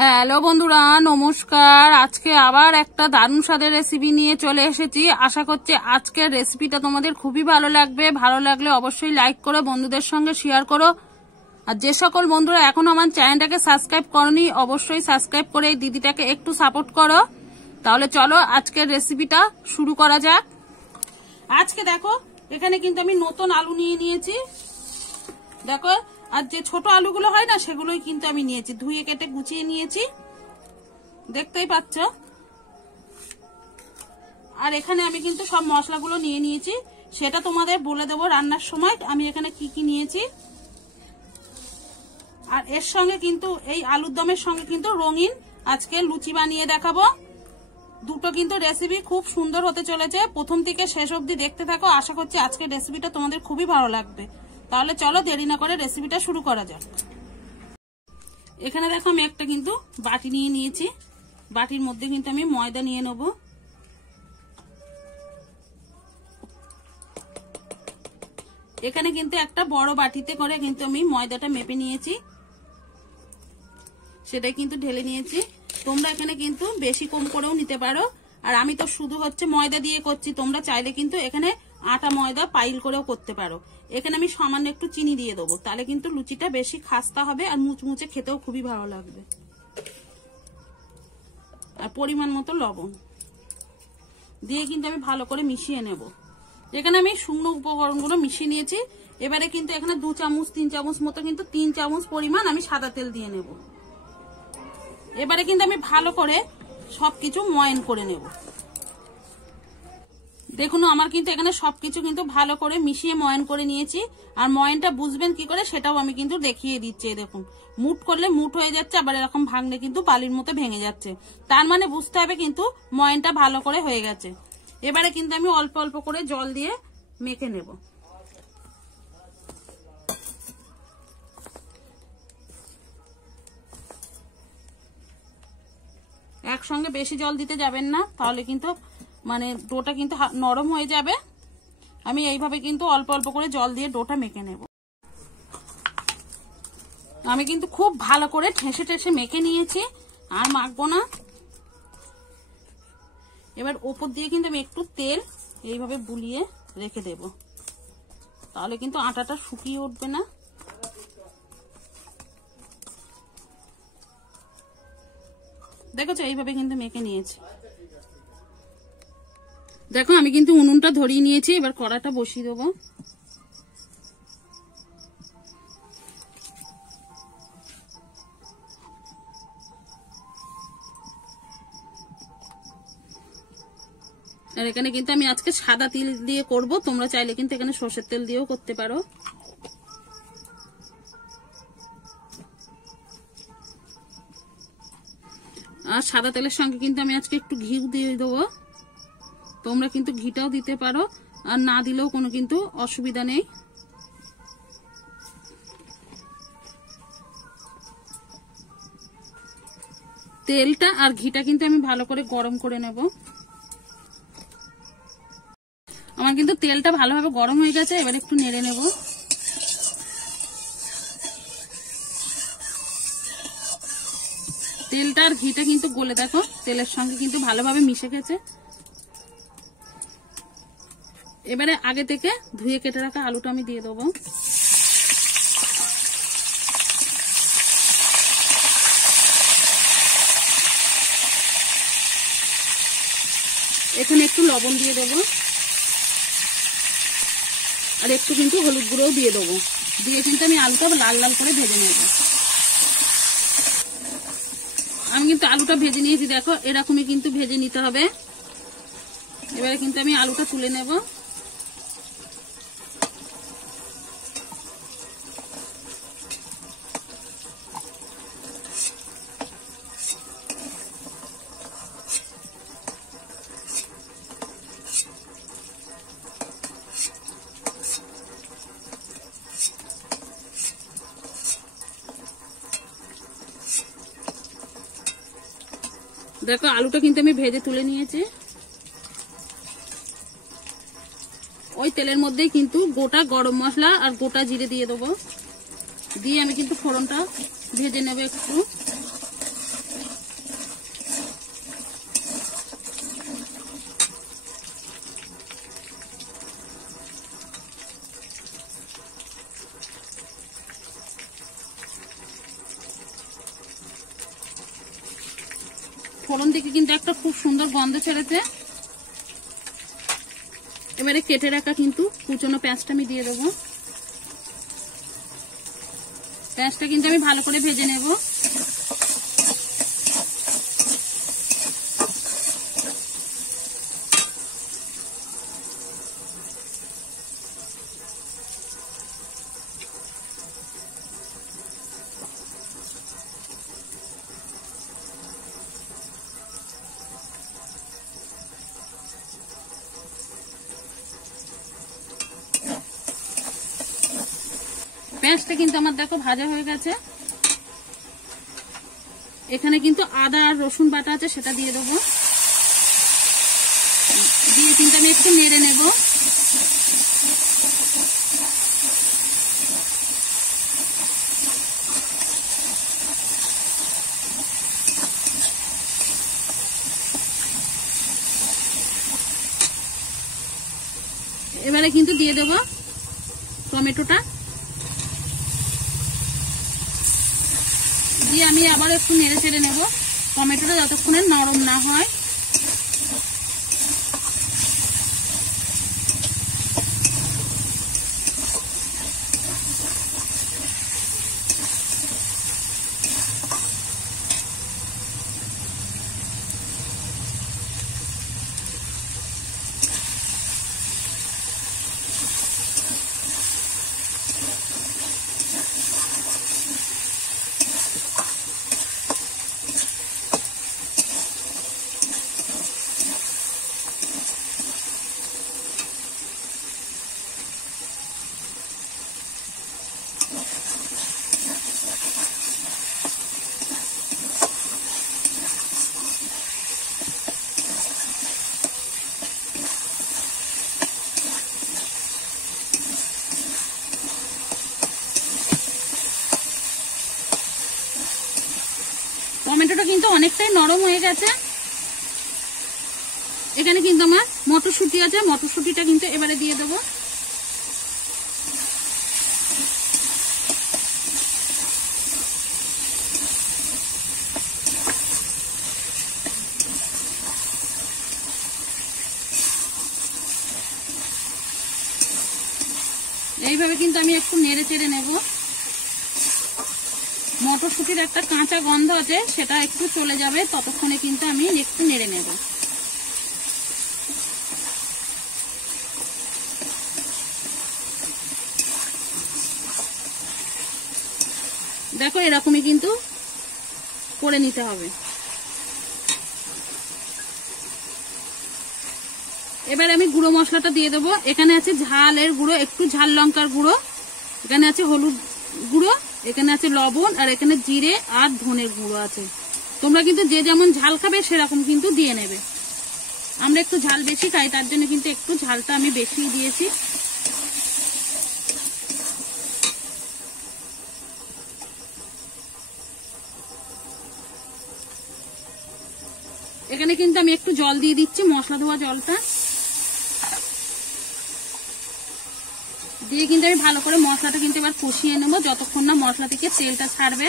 Hello বন্ধুরা, নমস্কার। আজকে আবার একটা দারুণ স্বাদের রেসিপি নিয়ে চলে এসেছি। আশা করছি আজকের রেসিপিটা তোমাদের খুবই ভালো লাগবে। ভালো লাগলে অবশ্যই লাইক করো, বন্ধুদের সঙ্গে শেয়ার করো। আর যে সকল বন্ধুরা এখনো আমার চ্যানেলটাকে সাবস্ক্রাইব করনি, অবশ্যই সাবস্ক্রাইব করে এই দিদিটাকে একটু সাপোর্ট করো। তাহলে চলো আজকের রেসিপিটা শুরু করা যাক। আজকে দেখো এখানে কিন্তু আমি নতুন আলু নিয়ে নিয়েছি। দেখো, আর যে ছোট আলুগুলো হয় না সেগুলোই কিন্তু আমি নিয়েছি, ধুয়ে কেটে গুছিয়ে নিয়েছি, দেখতেই পাচ্ছ। আর এখানে আমি কিন্তু সব মশলাগুলো নিয়ে নিয়েছি, সেটা তোমাদের বলে দেবো রান্নার সময় আমি এখানে কি কি নিয়েছি। আর এর সঙ্গে কিন্তু এই আলুর দমের সঙ্গে কিন্তু রঙিন আজকে লুচি বানিয়ে দেখাবো। দুটো কিন্তু রেসিপি খুব সুন্দর হতে চলেছে, প্রথম থেকে শেষ অবধি দেখতে থাকো। আশা করছি আজকের রেসিপিটা তোমাদের খুবই ভালো লাগবে। তাহলে চলো দেরি না করে রেসিপিটা শুরু করা যাক। এখানে দেখো আমি একটা কিন্তু বাটি নিয়ে নিয়েছি, বাটির মধ্যে কিন্তু আমি ময়দা নিয়ে নেব। এখানে কিন্তু একটা বড় বাটিতে করে কিন্তু আমি ময়দাটা মেপে নিয়েছি, সেটাই কিন্তু ঢেলে নিয়েছি। তোমরা এখানে কিন্তু বেশি কম করেও নিতে পারো। আর আমি তো শুধু হচ্ছে ময়দা দিয়ে করছি, তোমরা চাইলে কিন্তু এখানে আটা ময়দা পাইল করেও করতে পারো। এখানে আমি সামান্য একটু চিনি দিয়ে দেবো, তাহলে কিন্তু লুচিটা বেশি খাস্তা হবে আর মুচমুচে খেতেও খুবই ভালো লাগবে। আর পরিমাণ মতো লবণ দিয়ে কিন্তু আমি ভালো করে মিশিয়ে নেব। এখানে আমি শুকনো উপকরণগুলো মিশিয়ে নিয়েছি। এবারে কিন্তু এখানে 2 চামচ 3 চামচ মতো কিন্তু 3 চামচ পরিমাণ আমি সাদা তেল দিয়ে নেব। এবারে কিন্তু আমি ভালো করে সবকিছু ময়ান করে নেব। দেখুন আমার কিন্তু এখানে সবকিছু কিন্তু ভালো করে মিশিয়ে ময়ান করে নিয়েছি। আর ময়ানটা বুঝবেন কি করে সেটাও আমি কিন্তু দেখিয়ে দিচ্ছি। দেখুন, মুট করলে মুট হয়ে যাচ্ছে, আবার এরকম ভাঙলে কিন্তু বালির মতো ভেঙে যাচ্ছে, তার মানে বুঝতে হবে কিন্তু ময়ানটা ভালো করে হয়ে গেছে। এবারে কিন্তু আমি অল্প অল্প করে জল দিয়ে মেখে নেব। একসঙ্গে বেশি জল দিতে যাবেন না, তাহলে কিন্তু মানে ডোটা কিন্তু নরম হয়ে যাবে। আমি এইভাবে কিন্তু অল্প অল্প করে জল দিয়ে ডোটা মেখে নেব। আমি কিন্তু খুব ভালো করে ঠেসে ঠেসে মেখে নিয়েছি, আর মাখবো না। এবার ওপর দিয়ে কিন্তু আমি একটু তেল এইভাবে বুলিয়ে রেখে দেব, তাহলে কিন্তু আটাটা শুকিয়ে উঠবে না। দেখেছো, এইভাবে কিন্তু মেখে নিয়েছি। দেখো আমি কিন্তু উনুনটা ধরিয়ে নিয়েছি, এবার কড়াটা বসিয়ে দেবো। আর এখানে কিন্তু আমি আজকে সাদা তিল দিয়ে করব, তোমরা চাইলে কিন্তু এখানে সরষের তেল দিয়েও করতে পারো। আর সাদা তেলের সঙ্গে কিন্তু আমি আজকে একটু ঘি দিয়ে দেবো, তোমরা কিন্তু ঘিটাও দিতে পারো, আর না দিলেও কোনো কিন্তু অসুবিধা নেই। তেলটা আর ঘিটা কিন্তু আমি ভালো করে গরম করে নেব। আমার কিন্তু তেলটা ভালোভাবে গরম হয়ে গেছে, এবার একটু নেড়ে নেব। তেলটা আর ঘিটা কিন্তু গলে দেখো তেলের সঙ্গে কিন্তু ভালোভাবে মিশে গেছে। এবারে আগে থেকে ধুয়ে কেটে রাখা আলুটা আমি দিয়ে দেবো। এখানে একটু লবণ দিয়ে দেবো, আর একটু কিন্তু হলুদ গুঁড়োও দিয়ে দেবো। দিয়ে কিন্তু আমি আলুটা লাল লাল করে ভেজে নেব। আমি কিন্তু আলুটা ভেজে নিয়েছি, দেখো এরকমই কিন্তু ভেজে নিতে হবে। এবারে কিন্তু আমি আলুটা তুলে নেব। দেখো আলুটা কিন্তু আমি ভেজে তুলে নিয়েছি। ওই তেলের মধ্যেই কিন্তু গোটা গরম মশলা আর গোটা জিরে দিয়ে দেবো, দিয়ে আমি কিন্তু ফোড়নটা ভেজে নেব একটু। ফোড়ন থেকে কিন্তু একটা খুব সুন্দর গন্ধ ছেড়েছে। এবারে কেটে রাখা কিন্তু কুচনো পেঁয়াজটা আমি দিয়ে দেবো। পেঁয়াজটা কিন্তু আমি ভালো করে ভেজে নেব। পেঁয়াজটা কিন্তু আমার দেখো ভাজা হয়ে গেছে। এখানে কিন্তু আদা আর রসুন বাটা আছে, সেটা দিয়ে দেবো। দিয়ে কিন্তু আমি একটু নেড়ে নেব। এবারে কিন্তু দিয়ে দেবো টমেটোটা। দিয়ে আমি আবার একটু নেড়ে চেড়ে নেব, টমেটোটা যতক্ষণে নরম না হয়। টমেটোটা কিন্তু অনেকটাই নরম হয়ে গেছে। এখানে কিন্তু আমার মটরশুঁটি আছে, মটরশুঁটিটা কিন্তু এবারে দিয়ে দেবো। এইভাবে কিন্তু আমি একটু নেড়ে চেড়ে নেব। মটরশুঁটির একটা কাঁচা গন্ধ আছে, সেটা একটু চলে যাবে, ততক্ষণে কিন্তু আমি একটু নেড়ে নেব। দেখো এরকমই কিন্তু করে নিতে হবে। এবার আমি গুঁড়ো মশলাটা দিয়ে দেবো। এখানে আছে ঝালের গুঁড়ো, একটু ঝাল লঙ্কার গুঁড়ো, এখানে আছে হলুদ গুঁড়ো, এখানে আছে লবণ, আর এখানে জিরে আর ধনের গুঁড়ো আছে। তোমরা কিন্তু যে যেমন ঝাল খাবে সেরকম কিন্তু দিয়ে নেবে। আমরা একটু ঝাল বেশি খাই, তার জন্য কিন্তু একটু ঝালটা আমি বেশি দিয়েছি। এখানে কিন্তু আমি একটু জল দিয়ে দিচ্ছি, মশলা ধোয়া জলটা দিয়ে কিন্তু আমি ভালো করে মশলাটা কিন্তু এবার কষিয়ে নেবো, যতক্ষণ না মশলা থেকে তেলটা ছাড়বে।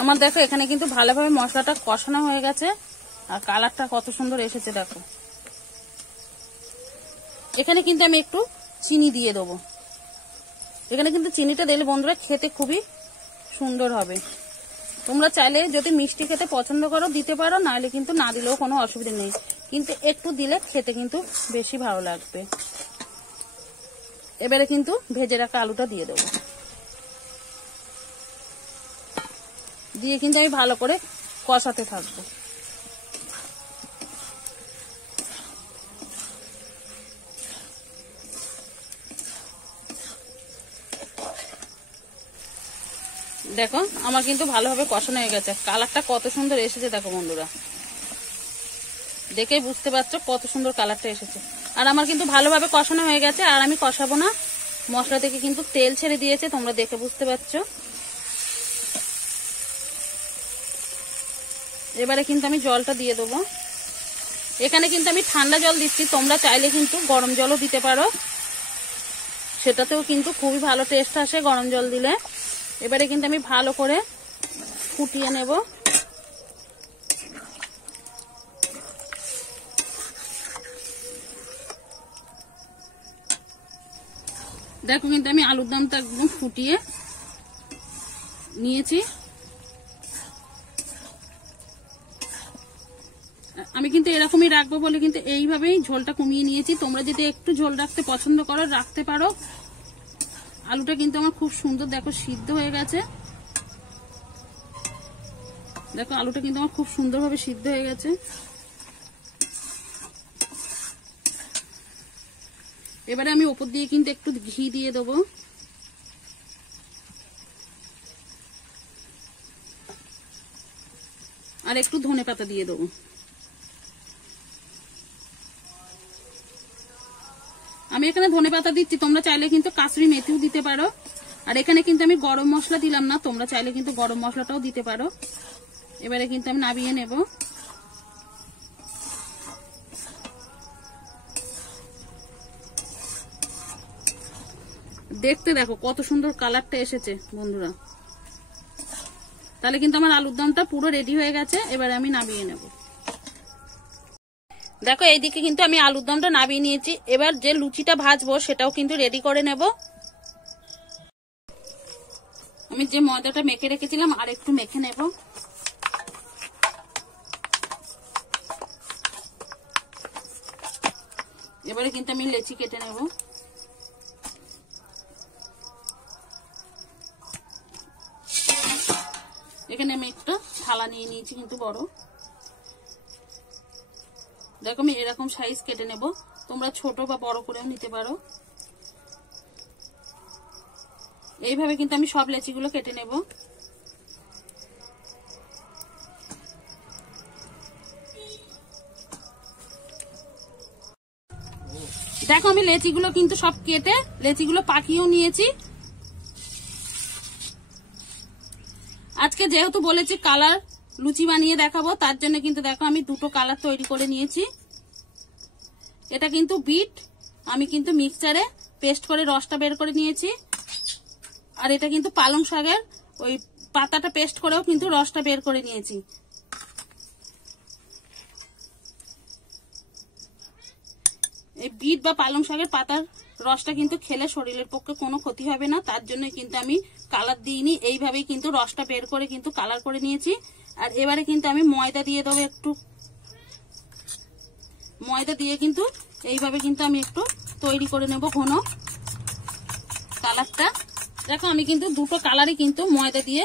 আমার দেখো এখানে কিন্তু ভালোভাবে মশলাটা কষানো হয়ে গেছে, আর কালারটা কত সুন্দর এসেছে দেখো। এখানে কিন্তু আমি একটু চিনি দিয়ে দেবো। এখানে কিন্তু চিনিটা দিলে বন্ধুরা খেতে খুবই সুন্দর হবে। তোমরা চাইলে যদি মিষ্টি খেতে পছন্দ করো দিতে পারো, নাহলে কিন্তু না দিলেও কোনো অসুবিধা নেই, কিন্তু একটু দিলে খেতে কিন্তু বেশি ভালো লাগবে। এবারে কিন্তু ভেজে রাখা আলুটা দিয়ে দেবো। দিয়ে কিন্তু আমি ভালো করে কষাতে থাকবো। দেখো আমার কিন্তু ভালোভাবে কষানো হয়ে গেছে, কালারটা কত সুন্দর এসেছে দেখো বন্ধুরা, দেখে বুঝতে পারছো কত সুন্দর কালারটা এসেছে। আর আমার কিন্তু ভালোভাবে কষানো হয়ে গেছে, আর আমি কষাবো না, মশলা থেকে কিন্তু তেল ছেড়ে দিয়েছে, তোমরা দেখে বুঝতে পারছো। এবারে কিন্তু আমি জলটা দিয়ে দেবো। এখানে কিন্তু আমি ঠান্ডা জল দিচ্ছি, তোমরা চাইলে কিন্তু গরম জলও দিতে পারো, সেটাতেও কিন্তু খুবই ভালো টেস্ট আসে গরম জল দিলে। এবারে কিন্তু আমি ভালো করে ফুটিয়ে নেব। দেখো কিন্তু আমি আলুর দমটা একদম ফুটিয়ে নিয়েছি। আমি কিন্তু এরকমই রাখবো বলে কিন্তু এইভাবেই ঝোলটা কমিয়ে নিয়েছি। তোমরা যদি একটু ঝোল রাখতে পছন্দ করো রাখতে পারো। আলুটা কিন্তু আমার খুব সুন্দর দেখো সিদ্ধ হয়ে গেছে। দেখো আলুটা কিন্তু আমার খুব সুন্দরভাবে সিদ্ধ হয়ে গেছে। এবারে আমি ওপর দিয়ে কিন্তু একটু ঘি দিয়ে দেবো। আর একটু ধনেপাতা দিয়ে দেবো। আমি এখানে ধনেপাতা দিচ্ছি, তোমরা চাইলে কিন্তু কাসুরি মেথিও দিতে পারো। আর এখানে কিন্তু আমি গরম মশলা দিলাম না, তোমরা চাইলে কিন্তু গরম মশলাটাও দিতে পারো। এবারে কিন্তু আমি নামিয়ে নেব। দেখতে দেখো কত সুন্দর কালারটা এসেছে বন্ধুরা। তাহলে কিন্তু আমার আলুর দমটা পুরো রেডি হয়ে গেছে। এবারে আমি নামিয়ে নেব। দেখো এইদিকে কিন্তু আমি আলুর দমটা নামিয়ে নিয়েছি। এবার যে লুচিটা ভাজবো সেটাও কিন্তু রেডি করে নেব। আমি যে ময়দাটা মেখে রেখেছিলাম আর একটু মেখে নেব। এবারে কিন্তু আমি লেচি কেটে নেব। এখানে আমি একটা থালা নিয়ে নিয়েছি কিন্তু বড়। দেখো আমি এরকম সাইজ কেটে নেব, তোমরা ছোট বা বড় করেও নিতে পারো। এইভাবে কিন্তু আমি সব লেচিগুলো কেটে নেব। দেখো আমি লেচিগুলো কিন্তু সব কেটে লেচিগুলো পাকিয়েও নিয়েছি। আজকে যেহেতু বলেছি কালার লুচি বানিয়ে দেখাবো, তার জন্য কিন্তু দেখো আমি দুটো কালার তৈরি করে নিয়েছি। এটা কিন্তু বিট, আমি কিন্তু মিক্সচারে পেস্ট করে রসটা বের করে নিয়েছি। আর এটা কিন্তু পালং শাকের ওই পাতাটা পেস্ট করেও কিন্তু রসটা বের করে নিয়েছি। এই বিট বা পালং শাকের পাতার রসটা কিন্তু খেলে শরীরের পক্ষে কোনো ক্ষতি হবে না, তার জন্য কিন্তু আমি কালার দিইনি। এইভাবেই কিন্তু রসটা বের করে কিন্তু কালার করে নিয়েছি। আর এবারে কিন্তু আমি ময়দা দিয়ে দেবো একটু। ময়দা দিয়ে কিন্তু এইভাবে কিন্তু আমি একটু তৈরি করে নেব ঘন কালারটা। দেখো আমি কিন্তু দুটো কালারই কিন্তু ময়দা দিয়ে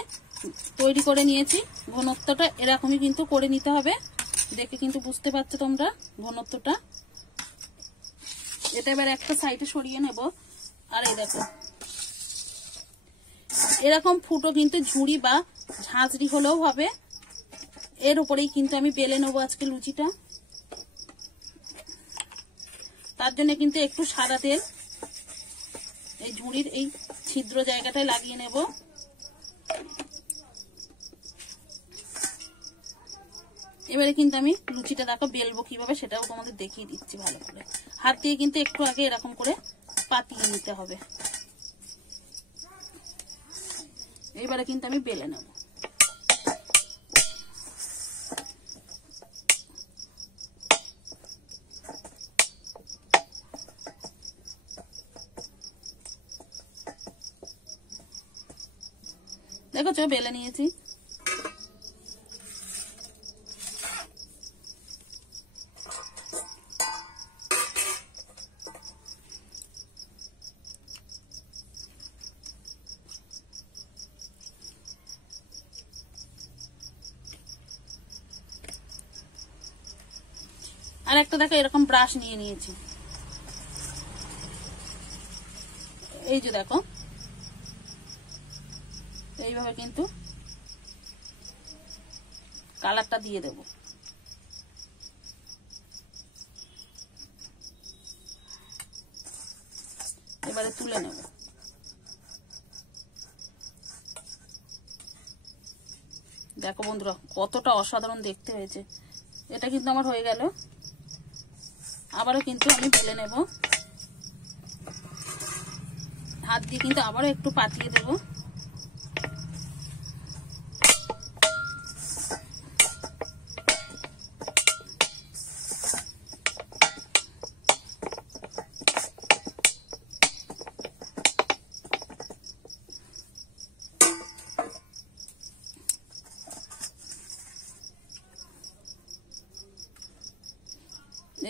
তৈরি করে নিয়েছি। ঘনত্বটা এরকমই কিন্তু করে নিতে হবে, দেখে কিন্তু বুঝতে পারছো তোমরা ঘনত্বটা। এটা এবার একটা সাইডে সরিয়ে নেব। আর এই দেখো এরকম ফুটো কিন্তু ঝুড়ি বা ঝাঁঝরি হলেও হবে। এর উপরেই কিন্তু আমি বেলে নেবো আজকে লুচিটা। তার জন্য কিন্তু একটু সাদা তেল এই ঝুড়ির এই ছিদ্র জায়গাটায় লাগিয়ে নেব। এবারে কিন্তু আমি লুচিটা দেখো বেলবো কিভাবে সেটাও তোমাদের দেখিয়ে দিচ্ছি ভালো করে। হাত দিয়ে কিন্তু একটু আগে এরকম করে পাতিয়ে নিতে হবে। এবারে কিন্তু আমি বেলে নেব। দেখো চো বেলে নিয়েছি। আর একটা দেখো এরকম ব্রাশ নিয়ে নিয়েছি। এই যে দেখো এইভাবে কিন্তু কালারটা দিয়ে দেব। এবারে তুলে নেব। দেখো বন্ধুরা কতটা অসাধারণ দেখতে হয়েছে। এটা কিন্তু আমার হয়ে গেল। আবারও কিন্তু আমি বেলে নেব। হাত দিয়ে কিন্তু আবারও একটু পাতিয়ে দেব।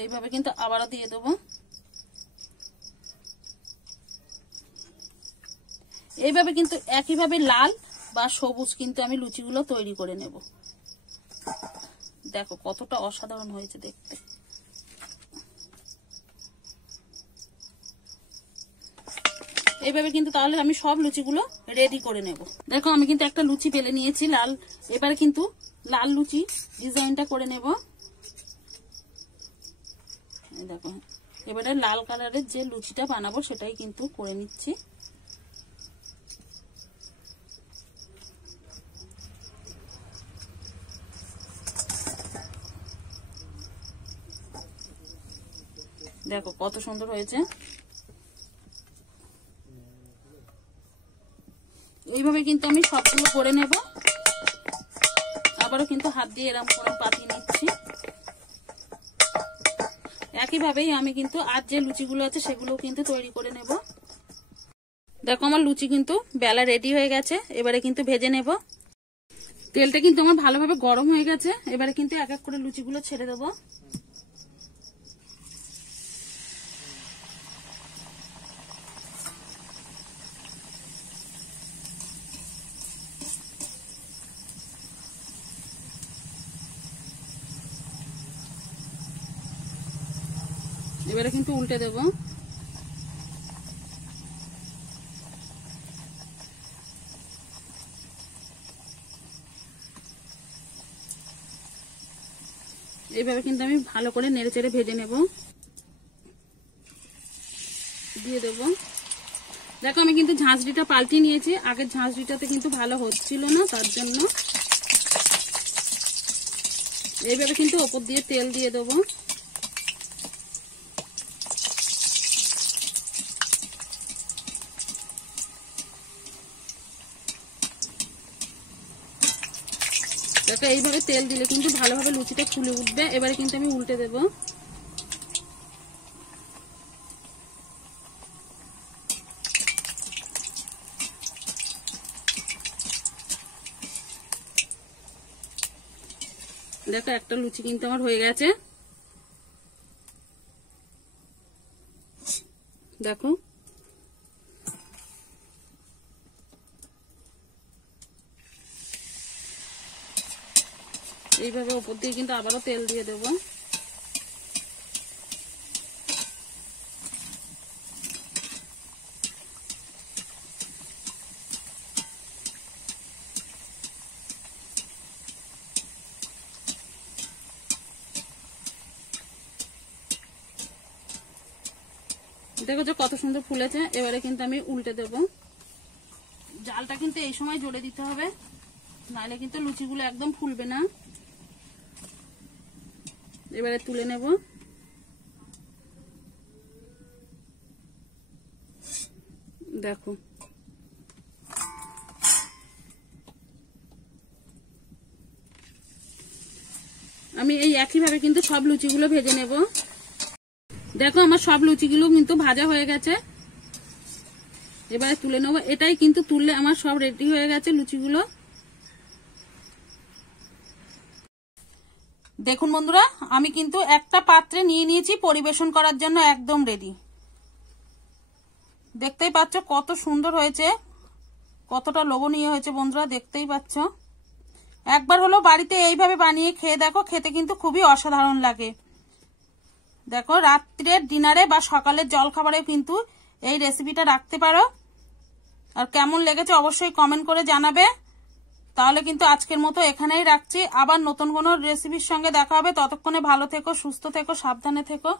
এইভাবে কিন্তু আবারও দিয়ে দেবো। এইভাবে কিন্তু একইভাবে লাল বা সবুজ কিন্তু আমি লুচিগুলো তৈরি করে নেব। দেখো কতটা অসাধারণ হয়েছে দেখতে। এইভাবে কিন্তু তাহলে আমি সব লুচিগুলো রেডি করে নেব। দেখো আমি কিন্তু একটা লুচি বেলে নিয়েছি লাল। এবারে কিন্তু লাল লুচি ডিজাইনটা করে নেব। দেখো এবারে লাল কালারের যে লুচিটা বানাবো সেটাই কিন্তু করে নিচ্ছি। দেখো কত সুন্দর হয়েছে। এইভাবে কিন্তু আমি সবগুলো করে নেব। আবারও কিন্তু হাত দিয়ে এরকম করে পাতিয়ে নিচ্ছি। একইভাবেই আমি কিন্তু আর যে লুচিগুলো আছে সেগুলো কিন্তু তৈরি করে নেব। দেখো আমার লুচি কিন্তু বেলা রেডি হয়ে গেছে। এবারে কিন্তু ভেজে নেব। তেলটা কিন্তু আমার ভালোভাবে গরম হয়ে গেছে। এবারে কিন্তু এক এক করে লুচিগুলো ছেড়ে দেবো। এবারে কিন্তু উল্টে দেব। এইভাবে কিন্তু আমি ভালো করে নেড়ে চেড়ে ভেজে নেব। দিয়ে দেব। দেখো আমি কিন্তু ঝাঁঝরিটা পাল্টে নিয়েছি। আগের ঝাঁঝরিটাতে কিন্তু ভালো হচ্ছিল না, তার জন্য এইভাবে কিন্তু ওপর দিয়ে তেল দিয়ে দেবো। দেখো এইভাবে তেল দিলে কিন্তু ভালোভাবে লুচিটা ফুলে উঠবে। এবারে কিন্তু আমি উল্টে দেব। দেখো একটা লুচি কিন্তু আমার হয়ে গেছে। দেখো এইভাবে উপর দিয়ে কিন্তু আবারও তেল দিয়ে দেব। দেখো যে কত সুন্দর ফুলেছে। এবারে কিন্তু আমি উল্টে দেব। জালটা কিন্তু এই সময় জোরে দিতে হবে, নাহলে কিন্তু লুচিগুলো একদম ফুলবে না। এবারে তুলে নেব। দেখো আমি এই একইভাবে কিন্তু সব লুচিগুলো ভেজে নেব। দেখো আমার সব লুচিগুলো কিন্তু ভাজা হয়ে গেছে। এবারে তুলে নেব। এটাই কিন্তু তুললে আমার সব রেডি হয়ে গেছে লুচিগুলো। দেখুন বন্ধুরা, আমি কিন্তু একটা পাত্রে নিয়ে নিয়েছি পরিবেশন করার জন্য, একদম রেডি। দেখতেই পাচ্ছ কত সুন্দর হয়েছে, কতটা লোভনীয় হয়েছে বন্ধুরা, দেখতেই পাচ্ছ। একবার হলো বাড়িতে এইভাবে বানিয়ে খেয়ে দেখো, খেতে কিন্তু খুবই অসাধারণ লাগে। দেখো রাত্রের ডিনারে বা সকালের জলখাবারে কিন্তু এই রেসিপিটা রাখতে পারো। আর কেমন লেগেছে অবশ্যই কমেন্ট করে জানাবে। তাহলে কিন্তু আজকের মতো এখানেই রাখছি। আবার নতুন কোনো রেসিপির সঙ্গে দেখা হবে। ততক্ষণে ভালো থেকো, সুস্থ থেকো, সাবধানে থেকো।